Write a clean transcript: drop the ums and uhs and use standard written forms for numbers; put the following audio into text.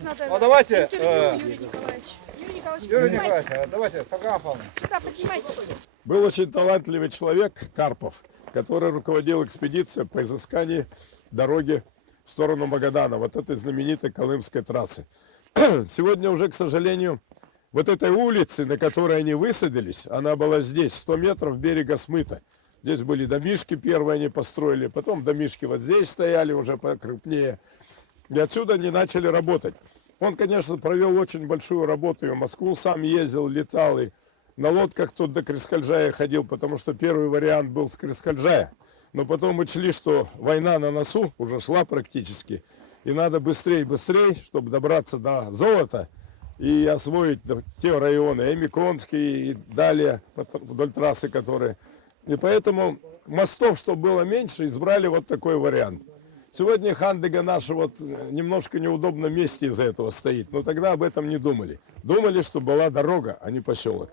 А давайте, Юрий Николаевич. Юрий Николаевич, Юрий поднимайтесь. Николаевич, давайте, Саган Павлович. Сюда поднимайтесь. Был очень талантливый человек, Карпов, который руководил экспедицией по изысканию дороги в сторону Магадана, вот этой знаменитой Колымской трассы. Сегодня уже, к сожалению, вот этой улицы, на которой они высадились, она была здесь, 100 метров берега смыта. Здесь были домишки первые они построили, потом домишки вот здесь стояли уже покрупнее. И отсюда они начали работать. Он, конечно, провел очень большую работу, и в Москву сам ездил, летал, и на лодках тут до Крискальжая ходил, потому что первый вариант был с Крискальжая. Но потом учли, что война на носу уже шла практически, и надо быстрее, чтобы добраться до золота и освоить те районы, и Миконский, и далее вдоль трассы, которые... И поэтому мостов, чтобы было меньше, избрали вот такой вариант. Сегодня Хандыга наша вот немножко неудобном месте из-за этого стоит, но тогда об этом не думали. Думали, что была дорога, а не поселок.